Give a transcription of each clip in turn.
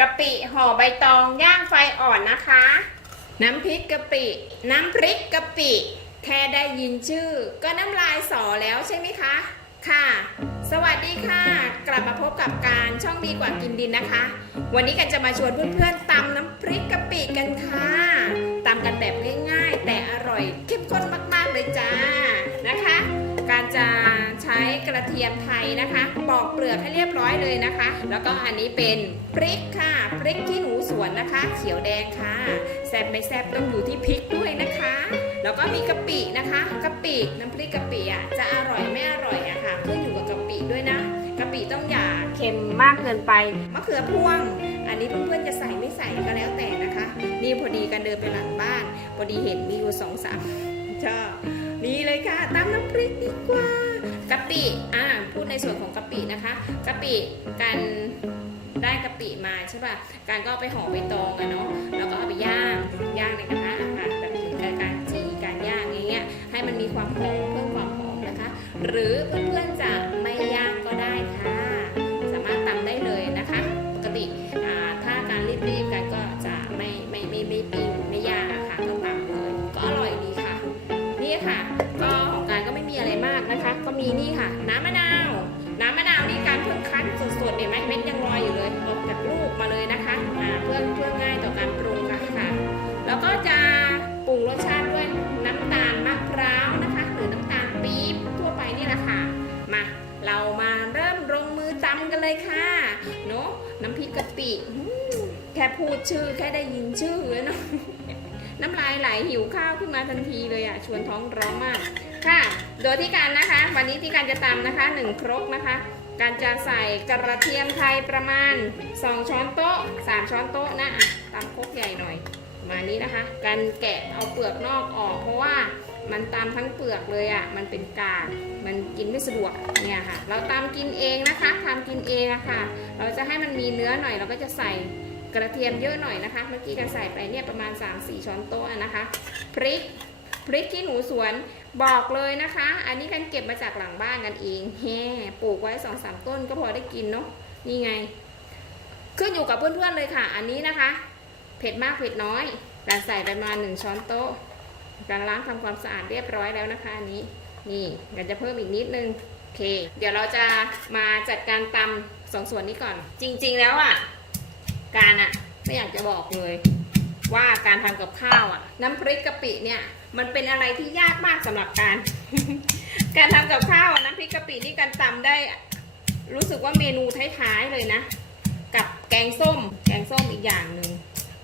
กะปิห่อใบตองย่างไฟอ่อนนะคะ น้ำพริกกะปิ น้ำพริกกะปิ แค่ได้ยินชื่อ ก็น้ำลายสอแล้วใช่ไหมคะ ค่ะ สวัสดีค่ะ กลับมาพบกับการช่องดีกว่ากินดินนะคะ วันนี้กันจะมาชวนเพื่อนๆตำน้ำพริกกะปิกันค่ะตำกันแบบง่ายๆ แต่อร่อยเช้กระเทียมไทยนะคะปอกเปลือกให้เรียบร้อยเลยนะคะ แล้วก็อันนี้เป็นพริกค่ะพริกที่หนูสวนนะคะ เขียวแดงค่ะแซ่บไม่แซ่บต้องอยู่ที่พริกด้วยนะคะ แล้วก็มีกะปินะคะกะปิน้ำพริกกะปิอะจะอร่อยไม่อร่อยอะค่ะขึ้นอยู่กับกะปิด้วยนะกะปิต้องอย่าเค็มมากเกินไปมะเขือพวง อันนี้เพื่อนๆจะใส่ไม่ใส่ก็แล้วแต่นะคะ นี่พอดีกันเดินไปหลังบ้านพอดีเห็นมีอยู่สองสามชอบนี่เลยค่ะตำน้ำพริกดีกว่า กะปิอ่าพูดในส่วนของกะปินะคะกะปิการได้กะปิมาใช่ป่ะ การก็ไปห่อใบตองอะเนาะ แล้วก็เอาไปย่าง ย่างในกระทะค่ะแบบถึงการการจีการย่างอย่างเงี้ย ให้มันมีความหอมเพิ่มความหอมนะคะ หรือเพื่อนๆจะไม่ย่างก็ได้ค่ะ สามารถตำได้เลยนะคะ ปกติถ้าการรีบๆกันก็จะไม่ไม่ไม่ไม่ปิ้งไม่ย่างอะค่ะก็ตำเลย ก็อร่อยดีค่ะ นี่ค่ะ ก็ มีนี่ค่ะ น้ำมะนาว น้ำมะนาวนี่การเพิ่งคั้นสดๆเห็นไหมเม็ดยังลอยอยู่เลยออกจากลูกมาเลยนะคะอ่าเพื่อเพื่อง่ายต่อการปรุงค่ะค่ะ แล้วก็จะปรุงรสชาติด้วยน้ำตาลมะพร้าวนะคะ หรือน้ำตาลปี๊บทั่วไปนี่แหละค่ะมาเรามาเริ่มลงมือตำกันเลยค่ะเนาะน้ำพริกกะปิแค่พูดชื่อแค่ได้ยินชื่อเลยเนาะน้ำลายไหลหิวข้าวขึ้นมาทันทีเลยอะชวนท้องร้องมากค่ะ ดยที่การนะคะ วันนี้ที่การจะตำนะคะ1ครกนะคะ การจะใส่กระเทียมไทยประมาณ 2 ช้อนโต๊ะ 3 ช้อนโต๊ะนะตำครกใหญ่หน่อย มานี้นะคะ การแกะเอาเปลือกนอกออก เพราะว่ามันตำทั้งเปลือกเลยอะ มันเป็นกากมันกินไม่สะดวกเนี่ยค่ะ เราตำกินเองนะคะทำกินเองอะค่ะ เราจะให้มันมีเนื้อหน่อย เราก็จะใส่กระเทียมเยอะหน่อยนะคะ เมื่อกี้กันใส่ไปเนี่ยประมาณ 3-4 ช้อนโต๊ะนะคะ พริก พริกที่หนูสวน บอกเลยนะคะ อันนี้กันเก็บมาจากหลังบ้านกันเองแฮ่ปลูกไว้สองสามต้นก็พอได้กินเนาะนี่ไง ขึ้นอยู่กับเพื่อนๆเลยค่ะ อันนี้นะคะ เผ็ดมากเผ็ดน้อยการใส่ไประมาณหนึ่งช้อนโต๊ะการล้างทำความสะอาดเรียบร้อยแล้วนะคะอันนี้ นี่กันจะเพิ่มอีกนิดนึงโอเค เดี๋ยวเราจะมาจัดการตำสองส่วนนี้ก่อน จริง ๆ แล้วอะ การอะไม่อยากจะบอกเลย ว่าการทำกับข้าวอะน้ำพริกกะปิเนี่ย มันเป็นอะไรที่ยากมากสำหรับการ การทำกับข้าวน้ำพริกกะปินี่การตำได้ รู้สึกว่าเมนูท้ายๆเลยนะ กับแกงส้ม แกงส้มอีกอย่างหนึ่ง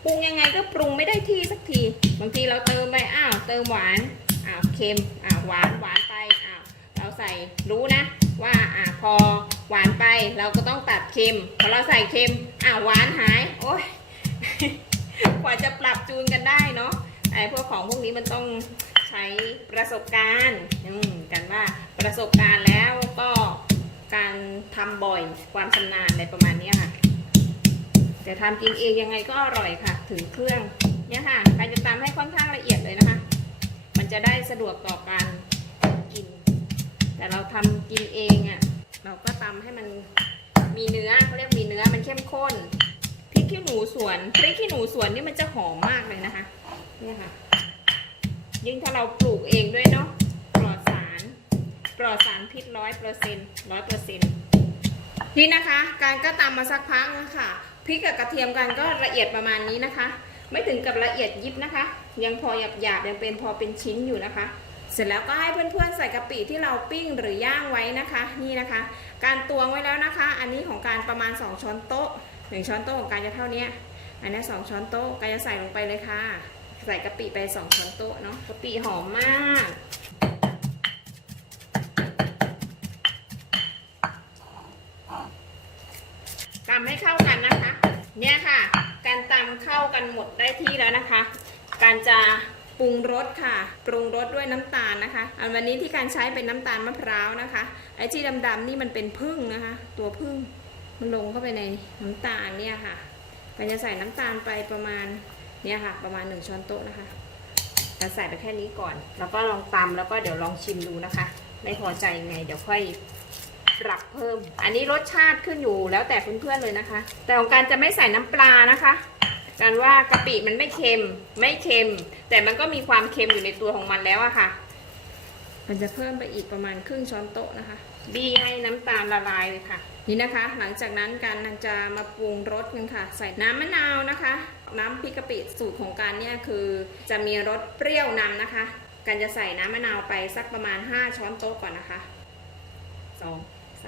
ปรุงยังไงก็ปรุงไม่ได้ที่สักที บางทีเราเติมไปอ้าวเติมหวานอ้าวเค็มอ้าวหวานหวานไปอ้าวเราใส่รู้นะ ว่าอ่าพอหวานไปเราก็ต้องตัดเค็มพอเราใส่เค็มอ้าวหวานหายโอ้ยกว่าจะปรับจูนกันได้เนาะ ไอ้พวกของพวกนี้มันต้องใช้ประสบการณ์กันว่าประสบการณ์แล้วก็การทำบ่อยความชำนาญอะไรประมาณนี้ค่ะ แต่ทำกินเองยังไงก็อร่อยค่ะ ถึงเครื่องเนี่ยค่ะใครจะตำให้ค่อนข้างละเอียดเลยนะคะ มันจะได้สะดวกต่อการกิน แต่เราทำกินเองอะ่ะเราก็ตำให้มันมีเนื้อเขาเรียกมีเนื้อมันเข้มข้นพริกขี้หนูสวนพริกขี้หนูสวนนี่มันจะหอมมากเลยนะคะ เนี่ยค่ะ ยิ่งถ้าเราปลูกเองด้วยเนาะปลอดสาร ปลอดสารพิษร้อยเปอร์เซ็นต์ร้อยเปอร์เซ็นต์นี่นะคะ การก็ตำมาสักพักนะคะพริกกับกระเทียมกันก็ละเอียดประมาณนี้นะคะ ไม่ถึงกับละเอียดยิบนะคะ ยังพอหยาบหยาบๆยังเป็นพอเป็นชิ้นอยู่นะคะ เสร็จแล้วก็ให้เพื่อนๆใส่กะปิที่เราปิ้งหรือย่างไว้นะคะ นี่นะคะ การตวงไว้แล้วนะคะ อันนี้ของการประมาณ 2 ช้อนโต๊ะ1ช้อนโต๊ะของการจะเท่านี้อันนี้2ช้อนโต๊ะการจะใส่ลงไปเลยค่ะ ใส่กะปิไป2ช้อนโต๊ะเนาะกะปิหอมมาก ตำให้เข้ากันนะคะ เนี่ยค่ะ การตำเข้ากันหมดได้ที่แล้วนะคะ การจะปรุงรสค่ะ ปรุงรสด้วยน้ำตาลนะคะ อันวันนี้ที่การใช้เป็นน้ำตาลมะพร้าวนะคะ ไอ้ที่ดำๆนี่มันเป็นพึ่งนะคะ ตัวพึ่งมันลงเข้าไปในน้ำตาลเนี่ยค่ะการจะใส่น้ำตาลไปประมาณ เนี่ยค่ะ ประมาณหนึ่งช้อนโต๊ะนะคะเราใส่ไปแค่นี้ก่อน แล้วก็ลองตำแล้วก็เดี๋ยวลองชิมดูนะคะ ไม่พอใจยังไง เดี๋ยวค่อยปปรับเพิ่ม อันนี้รสชาติขึ้นอยู่แล้วแต่เพื่อนๆเลยนะคะ แต่ของการจะไม่ใส่น้ำปลานะคะการว่ากะปิมันไม่เค็มไม่เค็ม แต่มันก็มีความเค็มอยู่ในตัวของมันแล้วอะค่ะ มันจะเพิ่มไปอีกประมาณครึ่งช้อนโต๊ะนะคะ บี้ให้น้ำตาลละลายเลยค่ะ นี่นะคะ หลังจากนั้นการจะมาปรุงรสกันค่ะ ใส่น้ำมะนาวนะคะ น้ำพริกกะปิสูตรของการเนี่ยคือ จะมีรสเปรี้ยวนำนะคะ การจะใส่น้ำมะนาวไปสักประมาณ 5 ช้อนโต๊ะก่อนนะคะ 2 3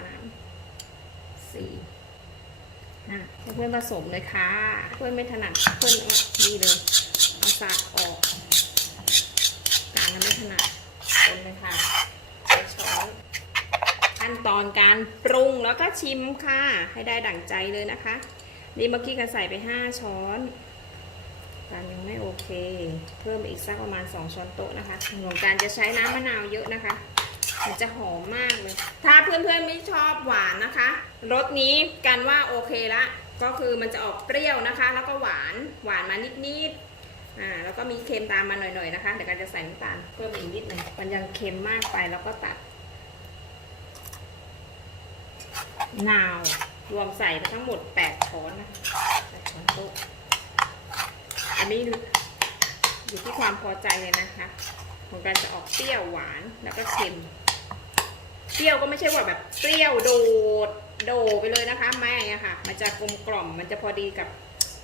4อะให้เพื่อนผสมเลยค่ะ เพื่อนไม่ถนัด เพื่อนเอานี่เลยเอาสากออกกลางไม่ถนัดคนเลยค่ะใช้ช้อนขั้น ตอนการปรุงแล้วก็ชิมค่ะ ให้ได้ดั่งใจเลยนะคะ นี่เมื่อกี้ก็ใส่ไป 5 ช้อนการยังไม่โอเค เพิ่มอีกสักประมาณ 2 ช้อนโต๊ะนะคะของการจะใช้น้ำมะนาวเยอะนะคะ มันจะหอมมากเลย ถ้าเพื่อนๆไม่ชอบหวานนะคะรสนี้กันว่าโอเคละ ก็คือมันจะออกเปรี้ยวนะคะ แล้วก็หวานหวานมานิดๆอ่าแล้วก็มีเค็มตามมาหน่อยๆนะคะเดี๋ยวกันจะใส่น้ำตาลเพิ่มอีกนิดหนึ่งมันยังเค็มมากไปแล้วก็ตัด นาว รวมใส่ไปทั้งหมด8ช้อนนะคะแปดช้อนโต๊ะอันนี้อยู่ที่ความพอใจเลยนะคะของการจะออกเปรี้ยวหวานแล้วก็เค็ม เปรี้ยวก็ไม่ใช่ว่าแบบเปรี้ยวโดดโดไปเลยนะคะไม่อะค่ะ มันจะกลมกล่อม มันจะพอดีกับ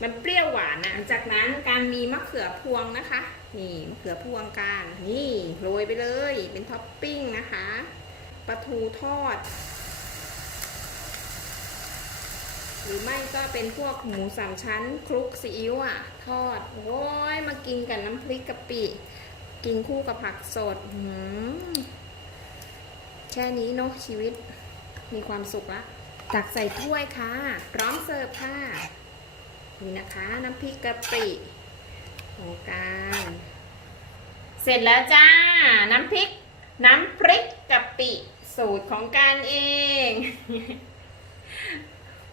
มันเปรี้ยวหวานนะหลังจากนั้นการมีมะเขือพวงนะคะ นี่มะเขือพวงการนี่โรยไปเลย เป็นท็อปปิ้งนะคะปลาทูทอด หรือไม่ก็เป็นพวกหมูสามชั้นคลุกซีอิ๊วอะ ทอด โอ้ยมากินกับน้ำพริกกะปิ กินคู่กับผักสดหืมแค่นี้เนาะชีวิตมีความสุขละตักใส่ถ้วยค่ะ พร้อมเสิร์ฟค่ะ นี่นะคะ น้ำพริกกะปิของการเสร็จแล้วจ้า น้ำพริก น้ำพริกกะปิสูตรของการเอง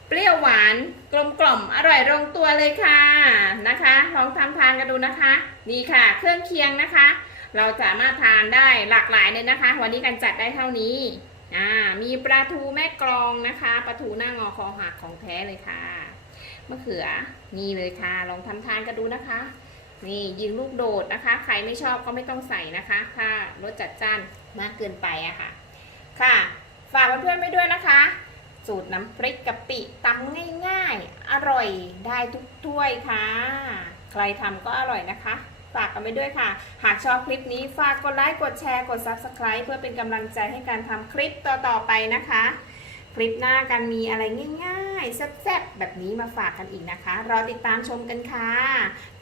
เปรี้ยวหวานกลมกล่อมอร่อยลงตัวเลยค่ะนะคะ ลองทำทานกันดูนะคะ นี่ค่ะ เครื่องเคียงนะคะ เราสามารถทานได้หลากหลายเลยนะคะ วันนี้กันจัดได้เท่านี้อ่ามีปลาทูแม่กลองนะคะปลาทูหน้างอคอหักของแท้เลยค่ะมะเขือนี่เลยค่ะ ลองทำทานกันดูนะคะ นี่ยิงลูกโดดนะคะ ใครไม่ชอบก็ไม่ต้องใส่นะคะ ถ้ารสจัดจ้านมากเกินไปอะค่ะ ค่ะ ฝากเพื่อนๆไว้ด้วยนะคะ สูตรน้ำพริกกะปิตำง่ายๆ อร่อยได้ทุกถ้วยค่ะ ใครทำก็อร่อยนะคะ ฝากกันไปด้วยค่ะ หากชอบคลิปนี้ฝากกดไลค์ กดแชร์ กด Subscribe เพื่อเป็นกำลังใจให้การทำคลิปต่อๆไปนะคะ คลิปหน้ากันมีอะไรง่ายๆแซ่บๆแบบนี้มาฝากกันอีกนะคะ รอติดตามชมกันค่ะ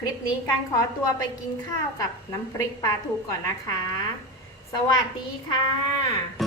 คลิปนี้การขอตัวไปกินข้าวกับน้ำพริกปลาทูก่อนนะคะ สวัสดีค่ะ